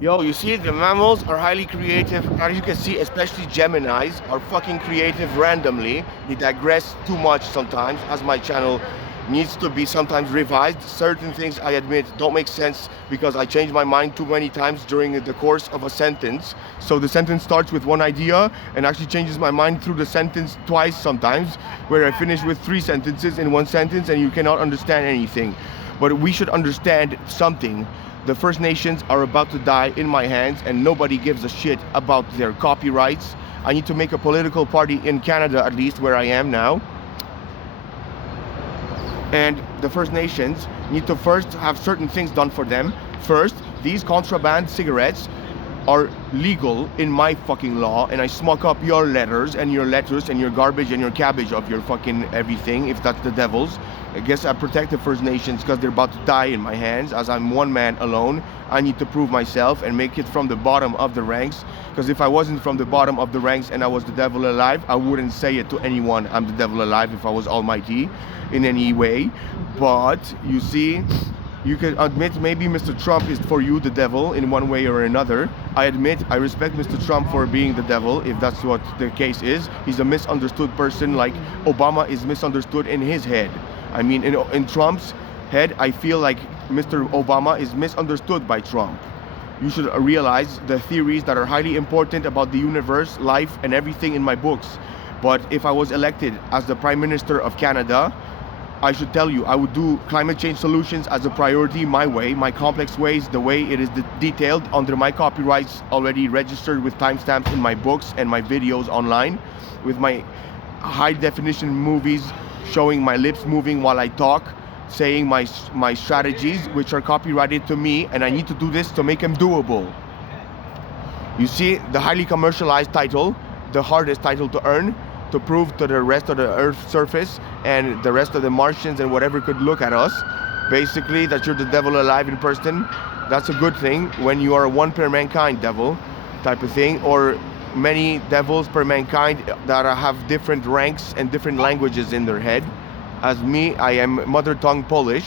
Yo, you see, the mammals are highly creative. As you can see, especially Geminis are fucking creative randomly. They digress too much sometimes, as my channel needs to be sometimes revised. Certain things, I admit, don't make sense because I change my mind too many times during the course of a sentence. So the sentence starts with one idea and actually changes my mind through the sentence twice sometimes, where I finish with 3 sentences in one sentence and you cannot understand anything. But we should understand something. The First Nations are about to die in my hands and nobody gives a shit about their copyrights. I need to make a political party in Canada, at least where I am now. And the First Nations need to first have certain things done for them. First, these contraband cigarettes are legal in my fucking law, and I smoke up your letters and your lettuce and your garbage and your cabbage of your fucking everything, if that's the devil's. I guess I protect the First Nations because they're about to die in my hands. As I'm one man alone, I need to prove myself and make it from the bottom of the ranks. Because if I wasn't from the bottom of the ranks and I was the devil alive, I wouldn't say it to anyone. I'm the devil alive if I was almighty in any way. But you see, you can admit maybe Mr. Trump is for you the devil in one way or another. I admit I respect Mr. Trump for being the devil, if that's what the case is. He's a misunderstood person, like Obama is misunderstood in his head. I mean, in Trump's head, I feel like Mr. Obama is misunderstood by Trump. You should realize the theories that are highly important about the universe, life, and everything in my books. But if I was elected as the Prime Minister of Canada, I should tell you, I would do climate change solutions as a priority my way, my complex ways, the way it is detailed under my copyrights already registered with timestamps in my books and my videos online, with my high definition movies showing my lips moving while I talk, saying my strategies, which are copyrighted to me, and I need to do this to make them doable. You see, the highly commercialized title, the hardest title to earn, to prove to the rest of the Earth's surface and the rest of the Martians and whatever could look at us, basically, that you're the devil alive in person. That's a good thing when you are a one per mankind devil type of thing, or many devils per mankind that have different ranks and different languages in their head. As me, I am mother tongue Polish.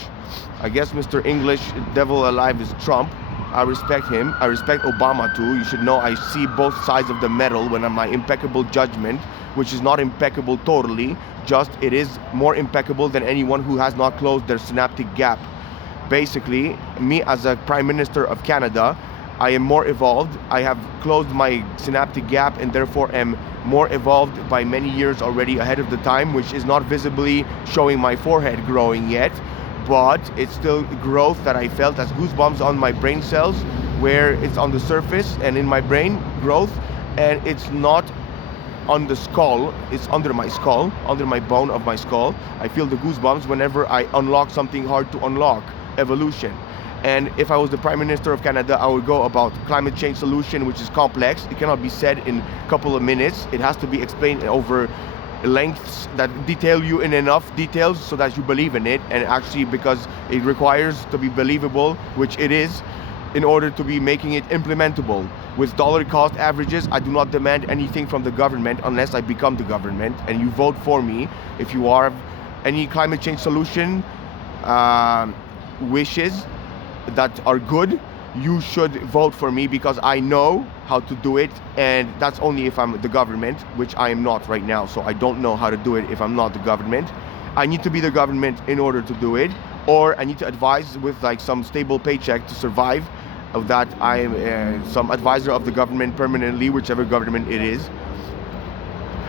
I guess Mr. English devil alive is Trump. I respect him. I respect Obama too. You should know I see both sides of the medal when I'm my impeccable judgment, which is not impeccable totally, just it is more impeccable than anyone who has not closed their synaptic gap. Basically, me as a Prime Minister of Canada, I am more evolved. I have closed my synaptic gap and therefore am more evolved by many years already ahead of the time, which is not visibly showing my forehead growing yet, but it's still growth that I felt as goosebumps on my brain cells, where it's on the surface and in my brain growth, and it's not on the skull, it's under my skull, under my bone of my skull. I feel the goosebumps whenever I unlock something hard to unlock, evolution. And if I was the Prime Minister of Canada, I would go about climate change solution, which is complex. It cannot be said in a couple of minutes. It has to be explained over lengths that detail you in enough details so that you believe in it, and actually because it requires to be believable, which it is, in order to be making it implementable. With dollar cost averages, I do not demand anything from the government unless I become the government, and you vote for me. If you have any climate change solution wishes that are good, you should vote for me because I know how to do it, and that's only if I'm the government, which I am not right now, so I don't know how to do it if I'm not the government. I need to be the government in order to do it, or I need to advise with like some stable paycheck to survive, of that I am some advisor of the government permanently, whichever government it is.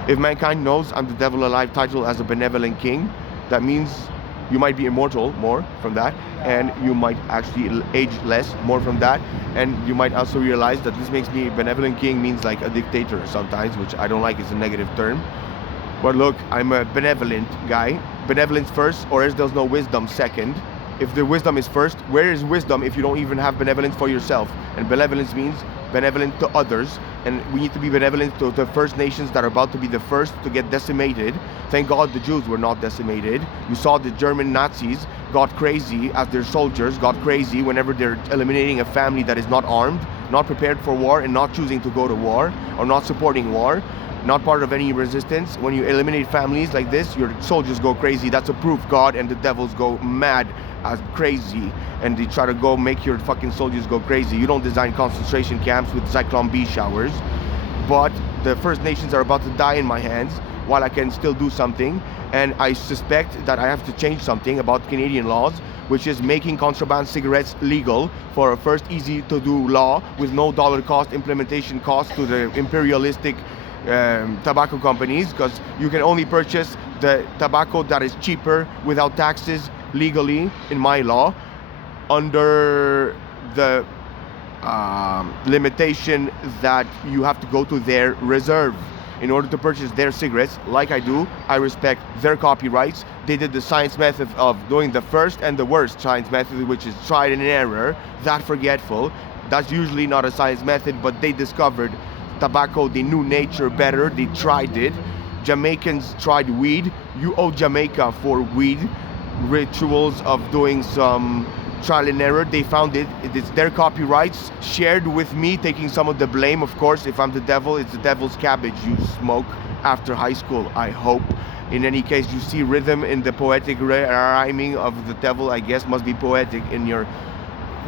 If mankind knows I'm the devil alive title as a benevolent king, that means you might be immortal more from that, and you might actually age less more from that, and you might also realize that this makes me benevolent king means like a dictator sometimes, which I don't like, is a negative term. But look, I'm a benevolent guy. Benevolence first, or else there's no wisdom second. If the wisdom is first, where is wisdom if you don't even have benevolence for yourself? And benevolence means benevolent to others, and we need to be benevolent to the First Nations that are about to be the first to get decimated. Thank God the Jews were not decimated. You saw the German Nazis got crazy as their soldiers got crazy whenever they're eliminating a family that is not armed, not prepared for war, and not choosing to go to war, or not supporting war. not part of any resistance. When you eliminate families like this, your soldiers go crazy. That's a proof God and the devils go mad as crazy, and they try to go make your fucking soldiers go crazy. You don't design concentration camps with Zyklon B showers. But the First Nations are about to die in my hands while I can still do something, and I suspect that I have to change something about Canadian laws, which is making contraband cigarettes legal for a first easy to do law with no dollar cost implementation cost to the imperialistic tobacco companies, because you can only purchase the tobacco that is cheaper without taxes legally in my law under the limitation that you have to go to their reserve in order to purchase their cigarettes. Like I do, I respect their copyrights. They did the science method of doing the first and the worst science method, which is tried and error, that forgetful. That's usually not a science method, but they discovered tobacco, they knew nature better, they tried it. Jamaicans tried weed. You owe Jamaica for weed rituals of doing some trial and error. They found it. It's their copyrights shared with me, taking some of the blame. Of course, if I'm the devil, it's the devil's cabbage you smoke after high school, I hope. In any case, you see rhythm in the poetic rhyming of the devil, I guess must be poetic in your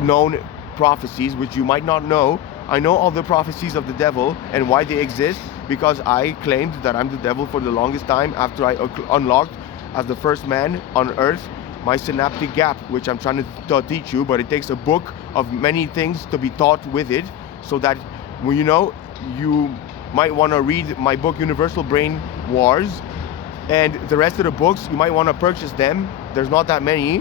known prophecies, which you might not know. I know all the prophecies of the devil and why they exist, because I claimed that I'm the devil for the longest time after I unlocked, as the first man on earth, my synaptic gap, which I'm trying to teach you, but it takes a book of many things to be taught with it, so that, well, you know, you might want to read my book Universal Brain Wars, and the rest of the books you might want to purchase them. There's not that many,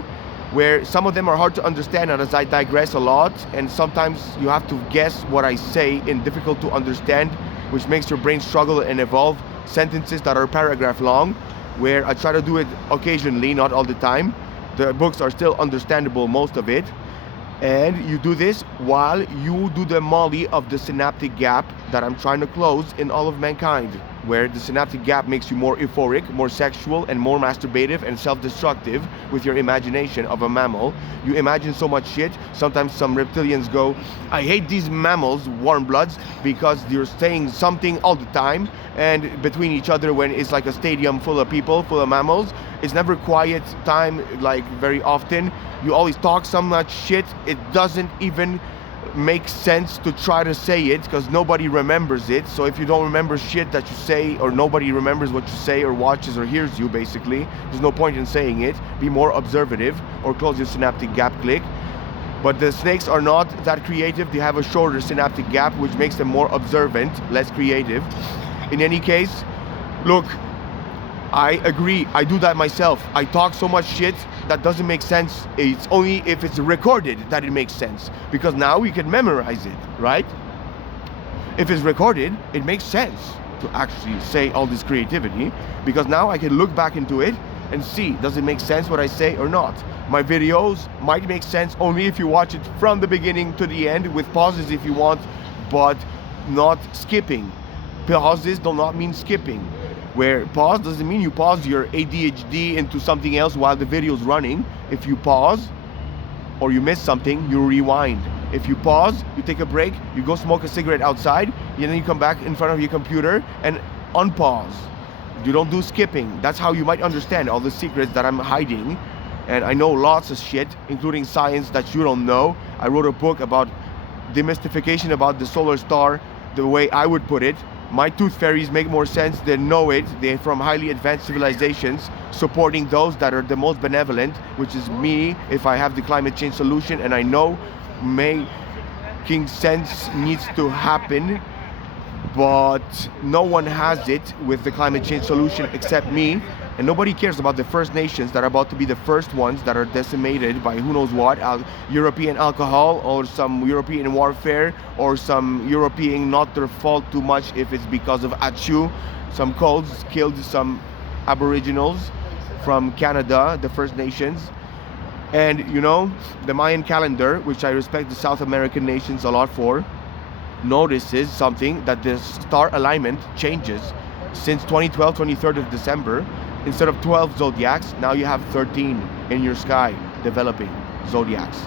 where some of them are hard to understand, and as I digress a lot, and sometimes you have to guess what I say in difficult to understand, which makes your brain struggle and evolve sentences that are paragraph long, where I try to do it occasionally, not all the time. The books are still understandable, most of it. And you do this while you do the molly of the synaptic gap that I'm trying to close in all of mankind, where the synaptic gap makes you more euphoric, more sexual, and more masturbative and self-destructive with your imagination of a mammal. You imagine so much shit. Sometimes some reptilians go, I hate these mammals, warm bloods, because you're saying something all the time, and between each other, when it's like a stadium full of people, full of mammals, it's never quiet time, like very often. You always talk so much shit, it doesn't even make sense to try to say it, because nobody remembers it. So if you don't remember shit that you say, or nobody remembers what you say or watches or hears you, basically, there's no point in saying it. Be more observative or close your synaptic gap click. But the snakes are not that creative. They have a shorter synaptic gap, which makes them more observant, less creative. In any case, look, I agree, I do that myself. I talk so much shit that doesn't make sense. It's only if it's recorded that it makes sense, because now we can memorize it, right? If it's recorded, it makes sense to actually say all this creativity, because now I can look back into it and see, does it make sense what I say or not? My videos might make sense only if you watch it from the beginning to the end, with pauses if you want, but not skipping. Pauses do not mean skipping. Where pause doesn't mean you pause your ADHD into something else while the video's running. If you pause or you miss something, you rewind. If you pause, you take a break, you go smoke a cigarette outside, and then you come back in front of your computer and unpause. You don't do skipping. That's how you might understand all the secrets that I'm hiding. And I know lots of shit, including science that you don't know. I wrote a book about demystification about the solar star, the way I would put it. My tooth fairies make more sense than know it. They're from highly advanced civilizations, supporting those that are the most benevolent, which is me, if I have the climate change solution, and I know making sense needs to happen, but no one has it with the climate change solution except me. And nobody cares about the First Nations that are about to be the first ones that are decimated by who knows what, European alcohol, or some European warfare, or some European, not their fault too much if it's because of Achu. Some codes killed some Aboriginals from Canada, the First Nations. And you know, the Mayan calendar, which I respect the South American nations a lot for, notices something, that the star alignment changes. Since 2012, 23rd of December, instead of 12 zodiacs, now you have 13 in your sky developing zodiacs.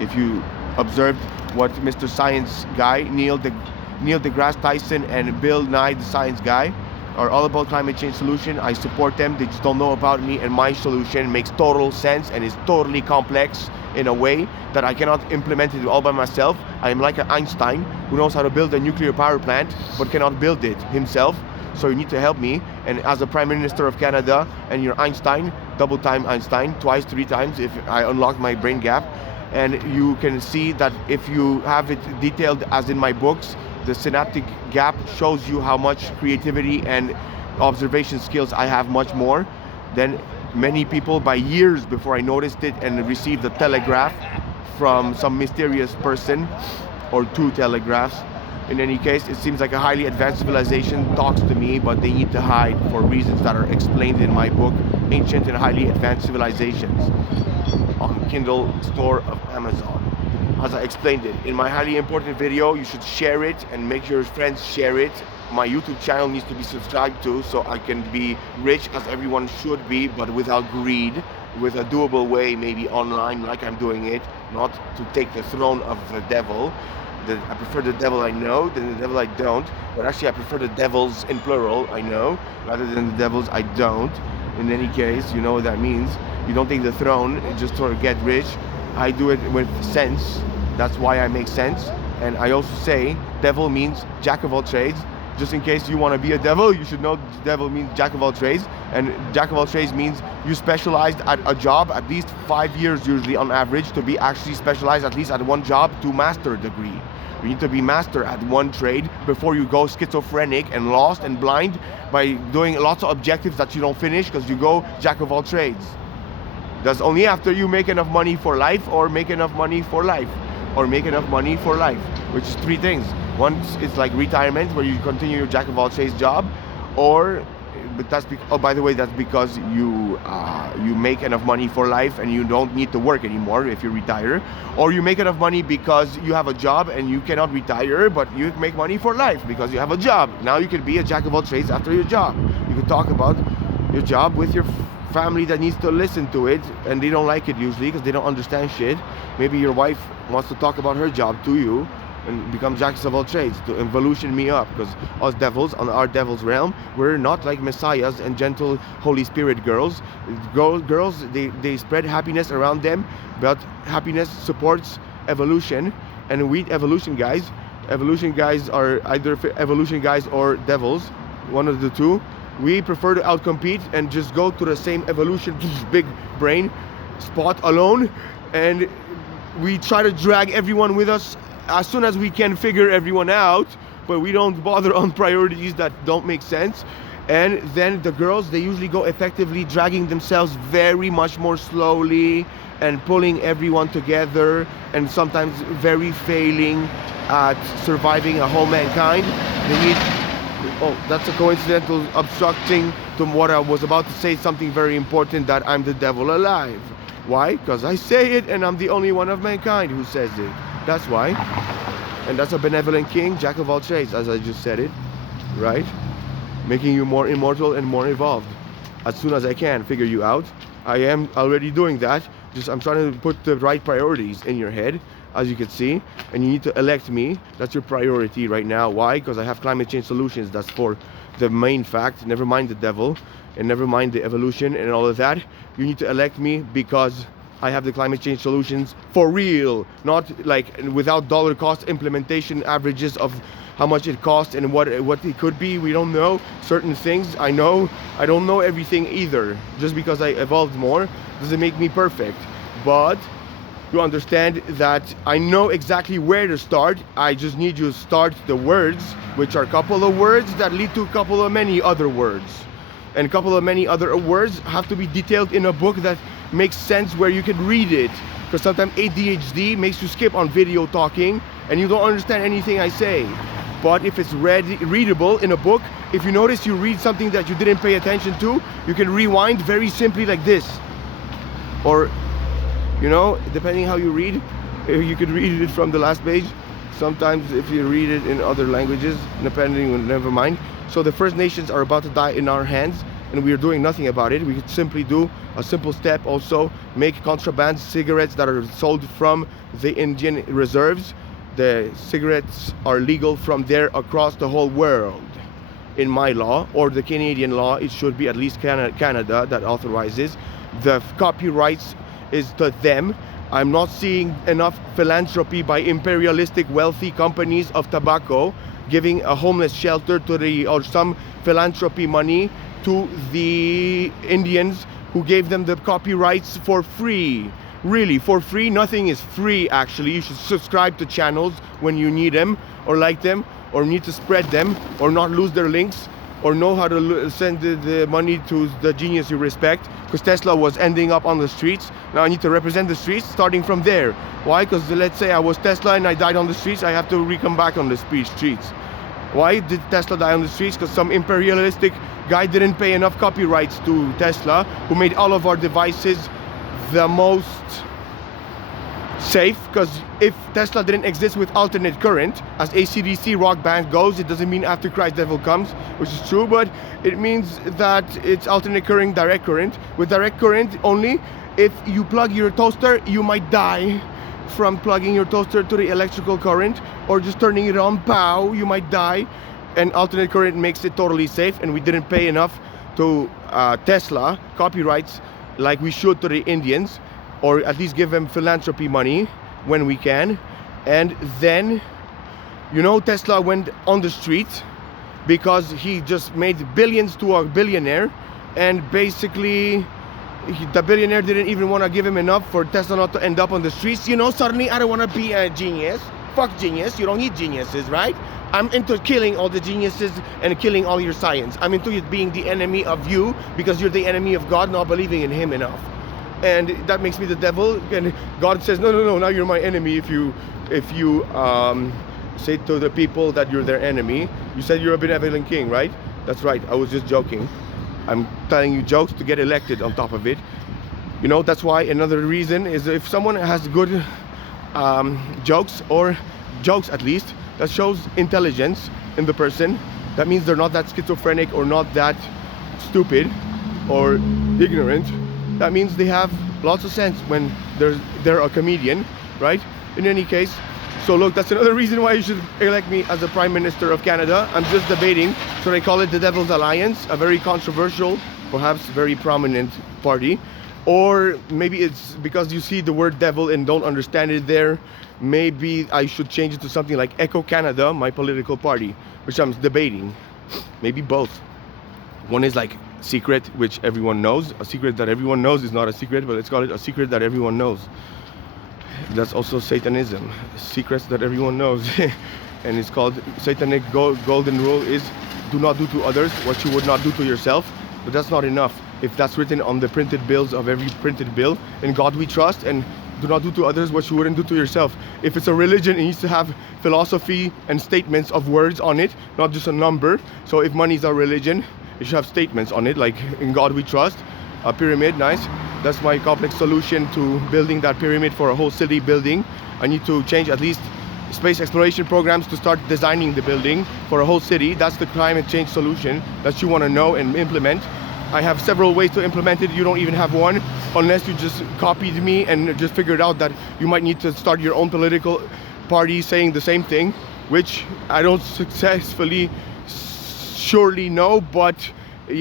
If you observed what Mr. Science guy, Neil deGrasse Tyson, and Bill Nye, the science guy, are all about climate change solution. I support them. They just don't know about me, and my solution makes total sense and is totally complex in a way that I cannot implement it all by myself. I am like an Einstein who knows how to build a nuclear power plant but cannot build it himself. So you need to help me. And as a Prime Minister of Canada, and you're Einstein, double time Einstein, twice, 3 times if I unlock my brain gap. And you can see that if you have it detailed as in my books, the synaptic gap shows you how much creativity and observation skills I have, much more than many people, by years before I noticed it and received a telegraph from some mysterious person, or 2 telegraphs. In any case, it seems like a highly advanced civilization talks to me, but they need to hide for reasons that are explained in my book, Ancient and Highly Advanced Civilizations, on Kindle store of Amazon. As I explained it in my highly important video, you should share it and make your friends share it. My YouTube channel needs to be subscribed to, so I can be rich as everyone should be, but without greed, with a doable way, maybe online like I'm doing it, not to take the throne of the devil. I prefer the devil I know than the devil I don't, but actually I prefer the devils in plural, I know, rather than the devils I don't. In any case, you know what that means. You don't take the throne just to get rich. I do it with sense. That's why I make sense. And I also say devil means jack of all trades. Just in case you want to be a devil, you should know devil means jack of all trades. And jack of all trades means you specialized at a job at least 5 years usually on average to be actually specialized at least at one job to master a degree. You need to be master at one trade before you go schizophrenic and lost and blind by doing lots of objectives that you don't finish because you go jack of all trades. That's only after you make enough money for life, or make enough money for life, or make enough money for life, which is 3 things. One, it's like retirement, where you continue your jack of all trades job, or, but that's by the way, that's because you make enough money for life and you don't need to work anymore if you retire, or you make enough money because you have a job and you cannot retire, but you make money for life because you have a job. Now you can be a jack of all trades after your job. You can talk about your job with your family that needs to listen to it, and they don't like it usually because they don't understand shit. Maybe your wife wants to talk about her job to you and become jacks of all trades to evolution me up, because us devils on our devil's realm, we're not like messiahs and gentle Holy Spirit girls. Girls, they spread happiness around them, but happiness supports evolution, and we evolution guys are either evolution guys or devils, one of the two. We prefer to outcompete and just go to the same evolution big brain spot alone, and we try to drag everyone with us as soon as we can figure everyone out, but we don't bother on priorities that don't make sense. And then the girls, they usually go effectively dragging themselves very much more slowly and pulling everyone together, and sometimes very failing at surviving a whole mankind. They need, oh, that's a coincidental obstructing to what I was about to say, something very important, that I'm the devil alive. Why? Because I say it and I'm the only one of mankind who says it. That's why. And that's a benevolent king, jack of all trades, as I just said it, right? Making you more immortal and more evolved. As soon as I can figure you out, I am already doing that. Just I'm trying to put the right priorities in your head, as you can see, and you need to elect me. That's your priority right now. Why? Because I have climate change solutions. That's for the main fact. Never mind the devil, and never mind the evolution and all of that. You need to elect me because I have the climate change solutions for real, not like without dollar cost implementation averages of how much it costs and what it could be. We don't know certain things. I know I don't know everything either. Just because I evolved more doesn't make me perfect, but you understand that I know exactly where to start. I just need you to start the words, which are a couple of words that lead to a couple of many other words, and a couple of many other words have to be detailed in a book that makes sense where you can read it, because sometimes ADHD makes you skip on video talking and you don't understand anything I say. But if it's readable in a book, if you notice you read something that you didn't pay attention to, you can rewind very simply like this, or you know, depending how you read, you could read it from the last page. Sometimes if you read it in other languages, depending on, never mind. So the First Nations are about to die in our hands, and we are doing nothing about it. We could simply do a simple step also, make contraband cigarettes that are sold from the Indian reserves. The cigarettes are legal from there across the whole world. in my law, or the Canadian law. It should be at least Canada that authorizes. The copyrights is to them. I'm not seeing enough philanthropy by imperialistic wealthy companies of tobacco giving a homeless shelter to the, or some philanthropy money to the Indians who gave them the copyrights for free. Really, for free. Nothing is free, actually. You should subscribe to channels when you need them or like them or need to spread them or not lose their links or know how to send the money to the genius you respect, because Tesla was ending up on the streets. Now I need to represent the streets starting from there. Why? Because let's say I was Tesla and I died on the streets, I have to come back on the streets. Why did Tesla die on the streets? Because some imperialistic guy didn't pay enough copyrights to Tesla, who made all of our devices the most safe. Because if Tesla didn't exist with alternate current, as AC/DC rock band goes, it doesn't mean after Christ devil comes, which is true, but it means that it's alternate current, direct current. With direct current only, if you plug your toaster, you might die from plugging your toaster to the electrical current, or just turning it on, pow, you might die. And alternate current makes it totally safe, and we didn't pay enough to Tesla copyrights like we should to the Indians, or at least give them philanthropy money when we can. And then, you know, Tesla went on the street because he just made billions to a billionaire, and basically the billionaire didn't even want to give him enough for Tesla not to end up on the streets. You know, suddenly I don't want to be a genius. Fuck genius. You don't need geniuses, right? I'm into killing all the geniuses and killing all your science. I'm into it being the enemy of you because you're the enemy of God, not believing in him enough. And that makes me the devil. And God says, no, now you're my enemy if you say to the people that you're their enemy. You said you're a benevolent king, right? That's right. I was just joking. I'm telling you jokes to get elected on top of it. You know, that's why another reason is if someone has good jokes, or jokes at least, that shows intelligence in the person, that means they're not that schizophrenic or not that stupid or ignorant. That means they have lots of sense when they're a comedian, right? In any case, so look, that's another reason why you should elect me as the Prime Minister of Canada. I'm just debating, so they call it the Devil's Alliance, a very controversial, perhaps very prominent party. Or maybe it's because you see the word devil and don't understand it there. Maybe I should change it to something like Echo Canada, my political party, which I'm debating. Maybe both. One is like secret, which everyone knows. A secret that everyone knows is not a secret, but let's call it a secret that everyone knows. That's also Satanism. Secrets that everyone knows. And it's called Satanic golden rule is do not do to others what you would not do to yourself. But that's not enough. If that's written on the printed bills of every printed bill, in God we trust, and do not do to others what you wouldn't do to yourself. If it's a religion, it needs to have philosophy and statements of words on it, not just a number. So if money is a religion, it should have statements on it, like in God we trust. A pyramid, nice. That's my complex solution to building that pyramid for a whole city building. I need to change at least space exploration programs to start designing the building for a whole city. That's the climate change solution that you want to know and implement. I have several ways to implement it. You don't even have one, unless you just copied me and just figured out that you might need to start your own political party saying the same thing, which I don't successfully surely know, but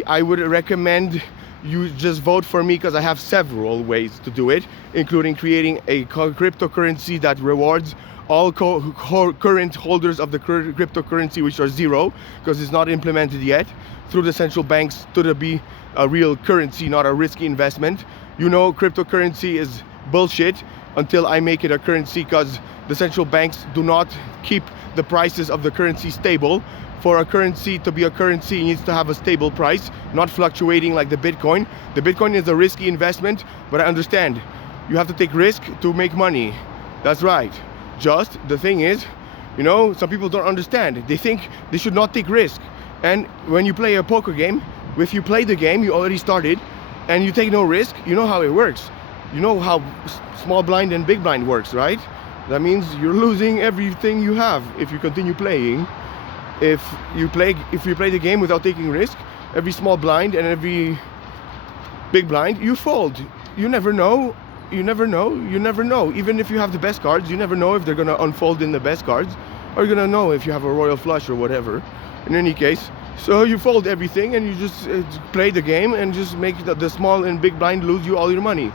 I would recommend you just vote for me because I have several ways to do it, including creating a cryptocurrency that rewards all current holders of the cryptocurrency, which are zero because it's not implemented yet, through the central banks to be a real currency, not a risky investment. You know, cryptocurrency is bullshit until I make it a currency, because the central banks do not keep the prices of the currency stable. For a currency to be a currency, it needs to have a stable price, not fluctuating like the Bitcoin. The Bitcoin is a risky investment, but I understand you have to take risk to make money. That's right. Just the thing is, you know, some people don't understand. They think they should not take risk. And when you play a poker game, if you play the game, you already started, and you take no risk, you know how it works. You know how small blind and big blind works, right? That means you're losing everything you have if you continue playing. If you play the game without taking risk, every small blind and every big blind, you fold. You never know. You never know. You never know. Even if you have the best cards, you never know if they're gonna unfold in the best cards, or you're gonna know if you have a royal flush or whatever. In any case, So you fold everything and you just play the game and just make the small and big blind lose you all your money.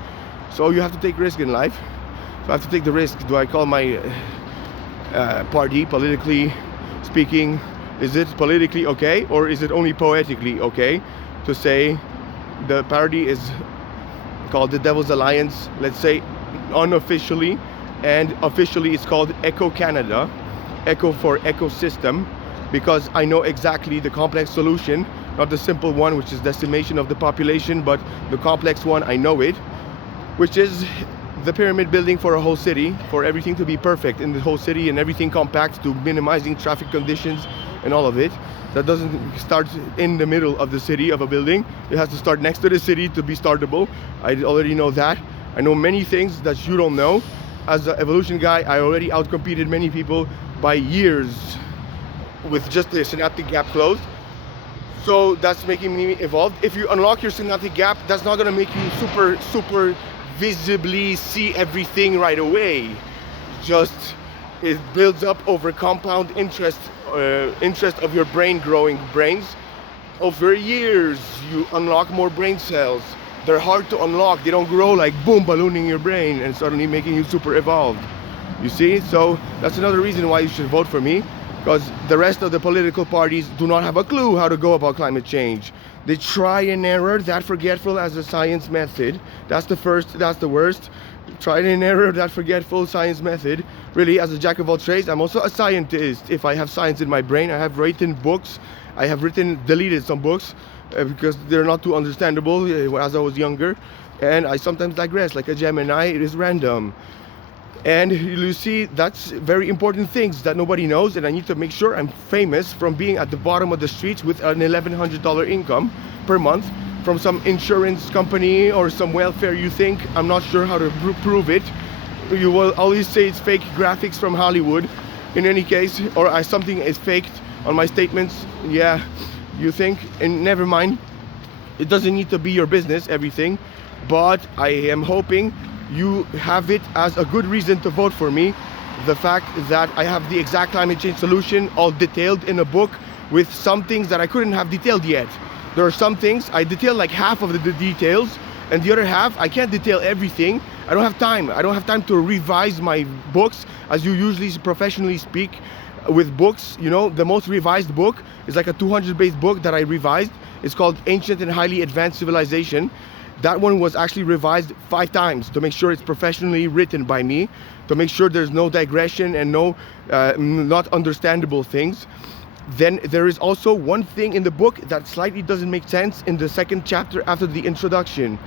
So you have to take risk in life. So I have to take the risk. Do I call my party politically speaking? Is it politically okay, or is it only poetically okay to say the party is called the Devil's Alliance, let's say unofficially, and officially it's called Eco Canada, Eco for ecosystem, because I know exactly the complex solution, not the simple one, which is decimation of the population, but the complex one, I know it, which is the pyramid building for a whole city, for everything to be perfect in the whole city and everything compact to minimizing traffic conditions and all of it. That doesn't start in the middle of the city of a building. It has to start next to the city to be startable. I already know that. I know many things that you don't know. As an evolution guy, I already outcompeted many people by years with just the synaptic gap closed. So that's making me evolve. If you unlock your synaptic gap, that's not gonna make you super visibly see everything right away. Just it builds up over compound interest of your brain growing brains. Over years, you unlock more brain cells. They're hard to unlock. They don't grow like boom, ballooning your brain and suddenly making you super evolved. You see? So that's another reason why you should vote for me, because the rest of the political parties do not have a clue how to go about climate change. They try and error, that forgetful as a science method. That's the first, that's the worst. Try and error, that forgetful science method. Really, as a jack of all trades, I'm also a scientist. If I have science in my brain, I have written books. I have deleted some books because they're not too understandable as I was younger. And I sometimes digress, like a Gemini, it is random. And you see, that's very important things that nobody knows, and I need to make sure I'm famous from being at the bottom of the streets with an $1,100 income per month from some insurance company or some welfare you think. I'm not sure how to prove it. You will always say it's fake graphics from Hollywood. In any case, or something is faked on my statements. Yeah, you think, and never mind. It doesn't need to be your business, everything. But I am hoping you have it as a good reason to vote for me. The fact that I have the exact climate change solution all detailed in a book with some things that I couldn't have detailed yet. There are some things I detail like half of the details, and the other half I can't detail everything. I don't have time. I don't have time to revise my books as you usually professionally speak with books. You know, the most revised book is like a 200-page book that I revised. It's called Ancient and Highly Advanced Civilization. That one was actually revised 5 times to make sure it's professionally written by me, to make sure there's no digression and no not understandable things. Then there is also one thing in the book that slightly doesn't make sense in the second chapter after the introduction.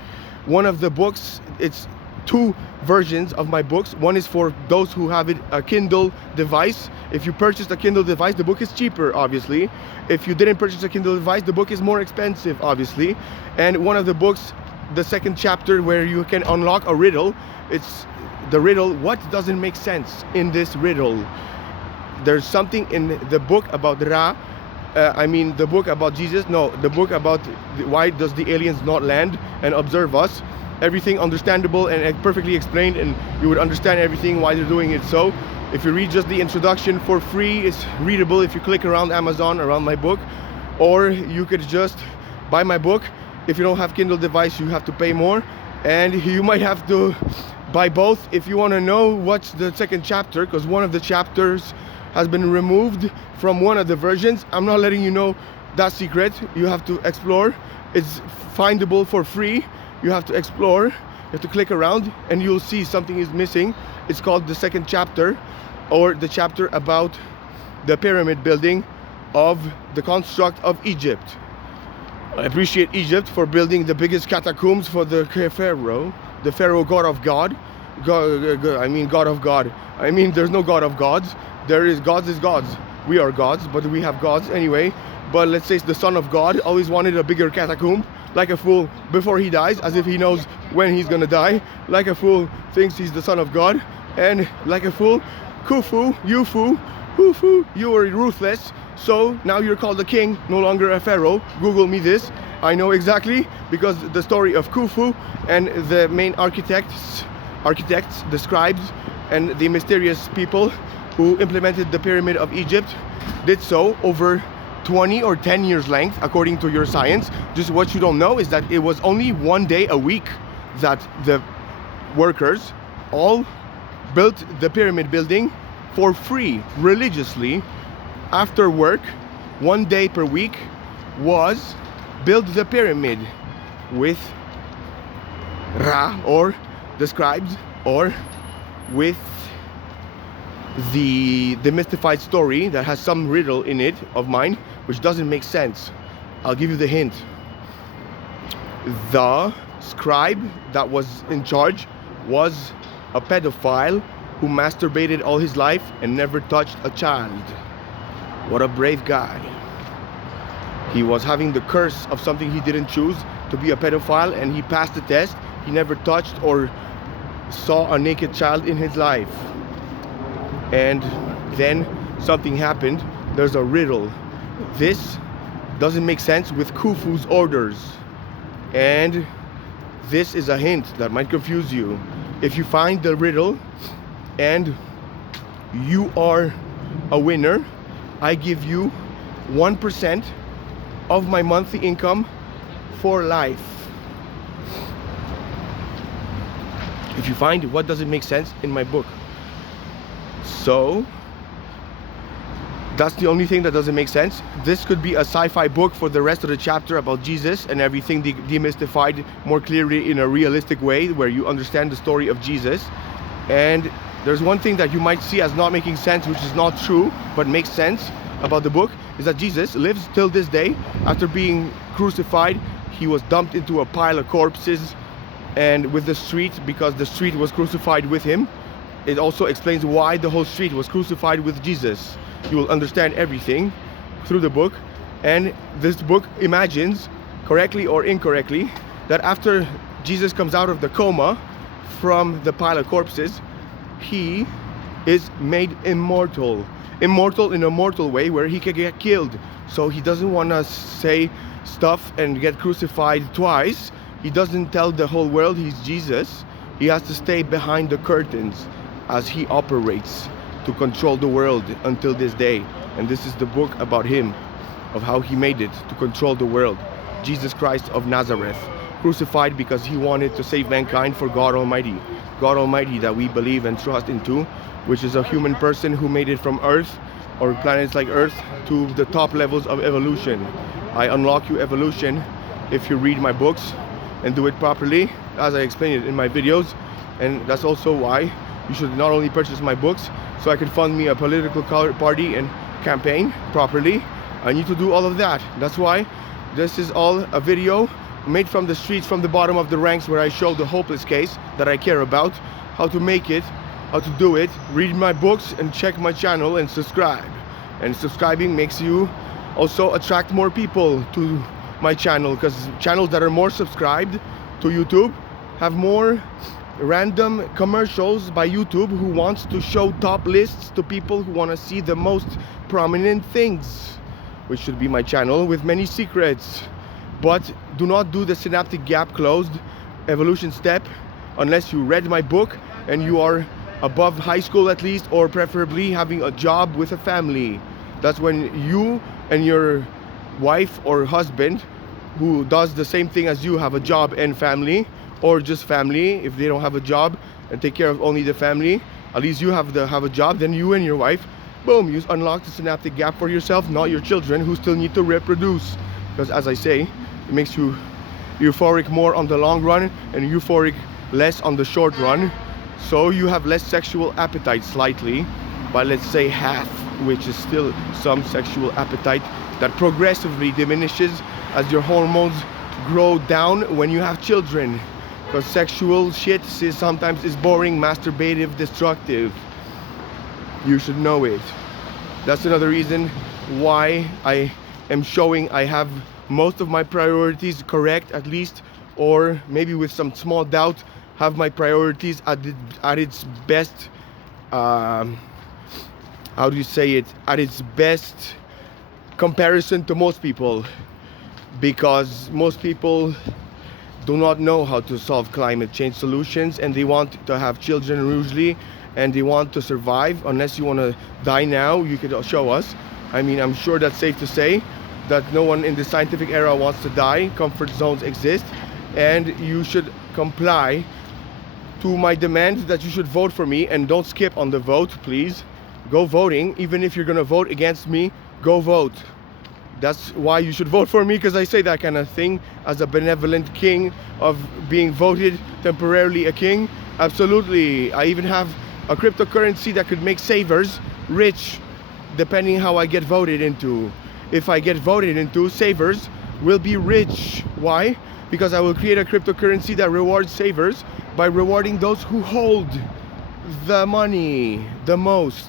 One of the books, it's 2 versions of my books. One is for those who have a Kindle device. If you purchased a Kindle device, the book is cheaper, obviously. If you didn't purchase a Kindle device, the book is more expensive, obviously. And one of the books, the second chapter where you can unlock a riddle, it's the riddle, what doesn't make sense in this riddle? There's something in the book about Ra, the book about Jesus, no, the book about why does the aliens not land and observe us. Everything understandable and perfectly explained, and you would understand everything why they're doing it. So if you read just the introduction for free, it's readable if you click around Amazon, around my book, or you could just buy my book. If you don't have Kindle device, you have to pay more, and you might have to buy both if you want to know what's the second chapter, because one of the chapters has been removed from one of the versions. I'm not letting you know that secret. You have to explore. It's findable for free. You have to explore. You have to click around and you'll see something is missing. It's called the second chapter, or the chapter about the pyramid building of the construct of Egypt. I appreciate Egypt for building the biggest catacombs for the Pharaoh god of God. God of God. I mean, there's no God of gods. There is gods is gods. We are gods, but we have gods anyway. But let's say it's the son of God always wanted a bigger catacomb, like a fool before he dies, as if he knows when he's gonna die. Like a fool thinks he's the son of God, and like a fool, Khufu, Hufu, you were ruthless. So now you're called a king, no longer a pharaoh. Google me this. I know exactly, because the story of Khufu and the main architects, the scribes, and the mysterious people who implemented the pyramid of Egypt did so over 20 or 10 years length, according to your science. Just what you don't know is that it was only 1 day a week that the workers all built the pyramid building for free, religiously. After work, 1 day per week was build the pyramid with Ra, or described, or with the mystified story that has some riddle in it of mine, which doesn't make sense. I'll give you the hint. The scribe that was in charge was a pedophile who masturbated all his life and never touched a child. What a brave guy. He was having the curse of something he didn't choose, to be a pedophile, and he passed the test. He never touched or saw a naked child in his life. And then something happened. There's a riddle. This doesn't make sense with Khufu's orders. And this is a hint that might confuse you. If you find the riddle and you are a winner, I give you 1% of my monthly income for life. If you find what doesn't make sense in my book. So that's the only thing that doesn't make sense. This could be a sci-fi book for the rest of the chapter about Jesus and everything demystified more clearly in a realistic way, where you understand the story of Jesus. And there's one thing that you might see as not making sense, which is not true but makes sense about the book, is that Jesus lives till this day. After being crucified, he was dumped into a pile of corpses, and with the street, because the street was crucified with him. It also explains why the whole street was crucified with Jesus. You will understand everything through the book. And this book imagines, correctly or incorrectly, that after Jesus comes out of the coma from the pile of corpses, he is made immortal. Immortal in a mortal way, where he can get killed. So he doesn't want to say stuff and get crucified twice. He doesn't tell the whole world he's Jesus. He has to stay behind the curtains as he operates to control the world until this day. And this is the book about him, of how he made it to control the world. Jesus Christ of Nazareth, crucified because he wanted to save mankind for God Almighty. God Almighty that we believe and trust into, which is a human person who made it from Earth or planets like Earth to the top levels of evolution. I unlock you evolution if you read my books and do it properly, as I explained it in my videos. And that's also why you should not only purchase my books so I can fund me a political party and campaign properly. I need to do all of that. That's why this is all a video made from the streets, from the bottom of the ranks, where I show the hopeless case that I care about, how to make it, how to do it. Read my books and check my channel and subscribe. And subscribing makes you also attract more people to my channel, because channels that are more subscribed to YouTube have more random commercials by YouTube, who wants to show top lists to people who want to see the most prominent things, which should be my channel with many secrets. But do not do the synaptic gap closed evolution step unless you read my book and you are above high school at least, or preferably having a job with a family. That's when you and your wife or husband, who does the same thing as you, have a job and family, or just family if they don't have a job and take care of only the family. At least you have a job. Then you and your wife, boom, you unlock the synaptic gap for yourself, not your children who still need to reproduce. Because as I say, it makes you euphoric more on the long run and euphoric less on the short run. So you have less sexual appetite, slightly, by let's say half, which is still some sexual appetite that progressively diminishes as your hormones grow down when you have children. Because sexual shit sometimes is boring, masturbative, destructive. You should know it. That's another reason why I am showing I have most of my priorities correct, at least, or maybe with some small doubt, have my priorities at its best, how do you say it, at its best comparison to most people. Because most people do not know how to solve climate change solutions, and they want to have children usually, and they want to survive. Unless you want to die now, you could show us. I mean, I'm sure that's safe to say that no one in the scientific era wants to die. Comfort zones exist, and you should comply to my demand that you should vote for me, and don't skip on the vote, please. Go voting. Even if you're gonna vote against me, go vote. That's why you should vote for me, because I say that kind of thing as a benevolent king of being voted temporarily a king. Absolutely. I even have a cryptocurrency that could make savers rich, depending how I get voted into. If I get voted into, savers will be rich. Why? Because I will create a cryptocurrency that rewards savers by rewarding those who hold the money the most,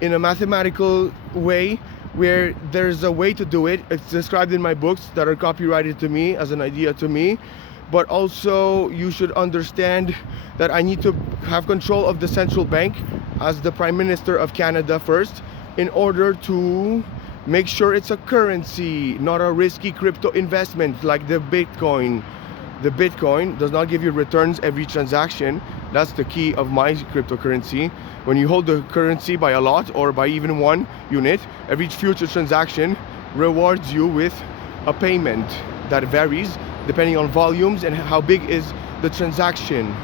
in a mathematical way, where there's a way to do it. It's described in my books that are copyrighted to me as an idea to me. But also you should understand that I need to have control of the central bank as the Prime Minister of Canada first, in order to make sure it's a currency, not a risky crypto investment like the Bitcoin. The Bitcoin does not give you returns every transaction. That's the key of my cryptocurrency. When you hold the currency by a lot or by even one unit, every future transaction rewards you with a payment that varies depending on volumes and how big is the transaction.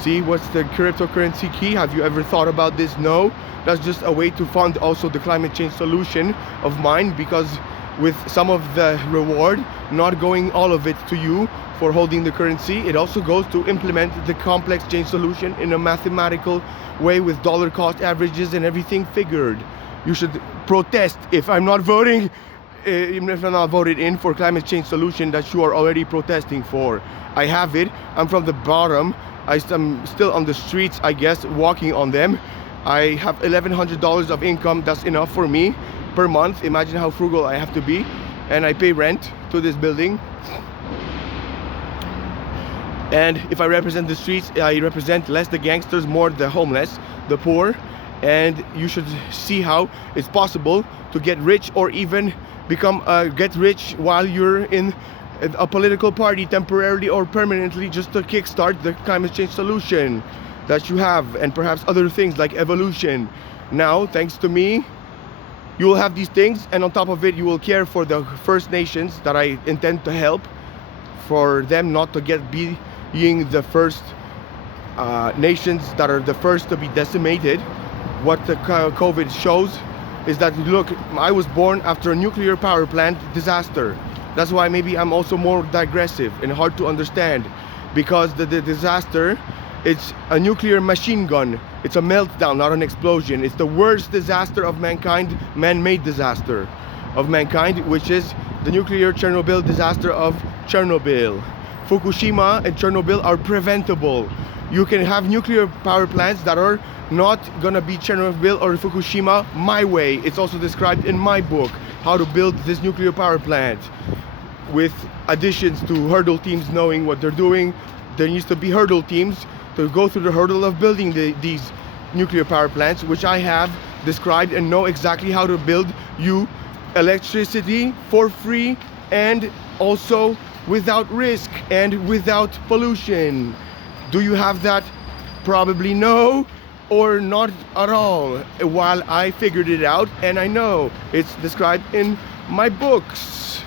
See, what's the cryptocurrency key? Have you ever thought about this? No. That's just a way to fund also the climate change solution of mine, because with some of the reward not going all of it to you for holding the currency, it also goes to implement the complex change solution in a mathematical way with dollar cost averages and everything figured. You should protest if I'm not voting, even if I'm not voted in for climate change solution that you are already protesting for. I have it. I'm from the bottom. I'm still on the streets, I guess, walking on them. I have $1,100 of income. That's enough for me per month. Imagine how frugal I have to be. And I pay rent to this building. And if I represent the streets, I represent less the gangsters, more the homeless, the poor. And you should see how it's possible to get rich, or even become get rich while you're in a political party temporarily or permanently, just to kickstart the climate change solution that you have, and perhaps other things like evolution. Now, thanks to me, you will have these things, and on top of it, you will care for the First Nations that I intend to help, for them not to get being the first nations that are the first to be decimated. What the COVID shows is that, look, I was born after a nuclear power plant disaster. That's why maybe I'm also more digressive and hard to understand, because the disaster, it's a nuclear machine gun. It's a meltdown, not an explosion. It's the worst disaster of mankind, man-made disaster of mankind, which is the nuclear Chernobyl disaster of Chernobyl. Fukushima and Chernobyl are preventable. You can have nuclear power plants that are not gonna be Chernobyl or Fukushima my way. It's also described in my book, how to build this nuclear power plant, with additions to hurdle teams knowing what they're doing. There needs to be hurdle teams to go through the hurdle of building these nuclear power plants, which I have described and know exactly how to build you electricity for free, and also without risk and without pollution. Do you have that? Probably no, or not at all, while I figured it out, and I know it's described in my books.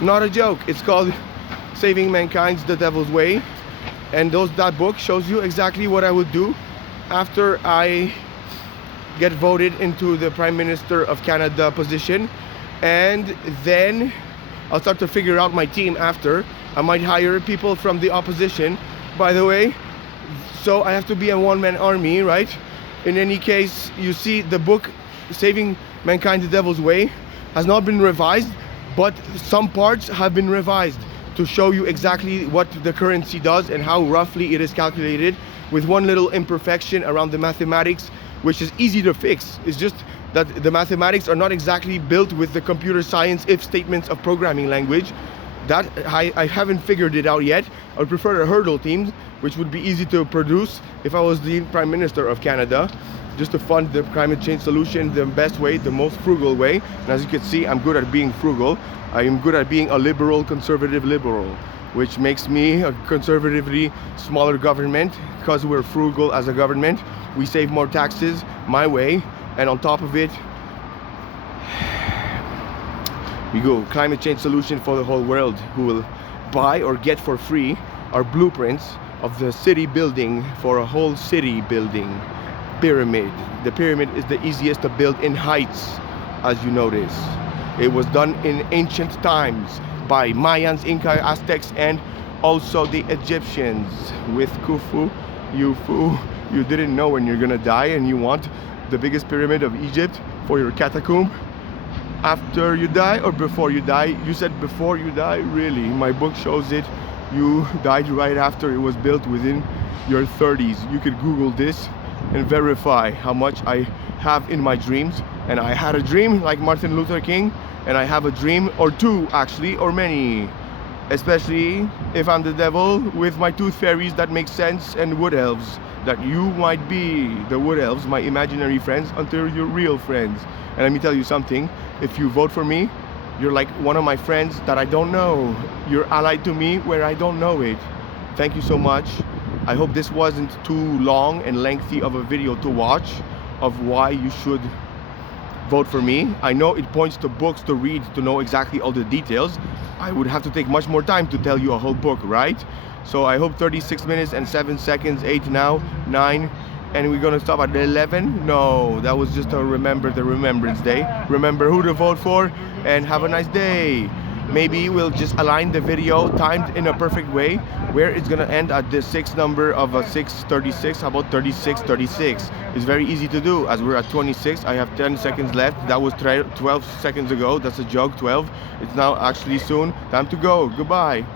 Not a joke. It's called Saving Mankind's The Devil's Way, and that book shows you exactly what I would do after I get voted into the Prime Minister of Canada position, and then I'll start to figure out my team after. I might hire people from the opposition, by the way, so I have to be a one-man army, right? In any case, you see, the book Saving Mankind the Devil's Way has not been revised, but some parts have been revised to show you exactly what the currency does and how roughly it is calculated, with one little imperfection around the mathematics, which is easy to fix. It's just that the mathematics are not exactly built with the computer science if statements of programming language. That I haven't figured it out yet. I would prefer a hurdle team, which would be easy to produce if I was the Prime Minister of Canada, just to fund the climate change solution the best way, the most frugal way. And as you can see, I'm good at being frugal. I am good at being a liberal, conservative liberal, which makes me a conservatively smaller government because we're frugal as a government. We save more taxes my way, and on top of it, we go climate change solution for the whole world, who will buy or get for free our blueprints of the city building for a whole city building. Pyramid. The pyramid is the easiest to build in heights, as you notice. It was done in ancient times by Mayans, Inca, Aztecs, and also the Egyptians with Khufu. You didn't know when you're gonna die and you want the biggest pyramid of Egypt for your catacomb after you die or before you die? You said before you die? Really? My book shows it. You died right after it was built, within your 30s. You could Google this and verify how much I have in my dreams. And I had a dream like Martin Luther King, and I have a dream or two actually, or many, especially if I'm the devil with my tooth fairies that make sense, and wood elves, that you might be the wood elves, my imaginary friends, until you're real friends. And let me tell you something, if you vote for me, you're like one of my friends that I don't know. You're allied to me where I don't know it. Thank you so much. I hope this wasn't too long and lengthy of a video to watch of why you should vote for me. I know it points to books to read to know exactly all the details. I would have to take much more time to tell you a whole book, right? So I hope 36 minutes and 7 seconds, 8 now, 9, and we're gonna stop at 11? No, that was just to remember the Remembrance Day. Remember who to vote for, and have a nice day. Maybe we'll just align the video timed in a perfect way where it's gonna end at the 6th number of a 6:36. How about 36:36? It's very easy to do, as we're at 26. I have 10 seconds left. That was 12 seconds ago. That's a joke. 12. It's now actually soon time to go. Goodbye.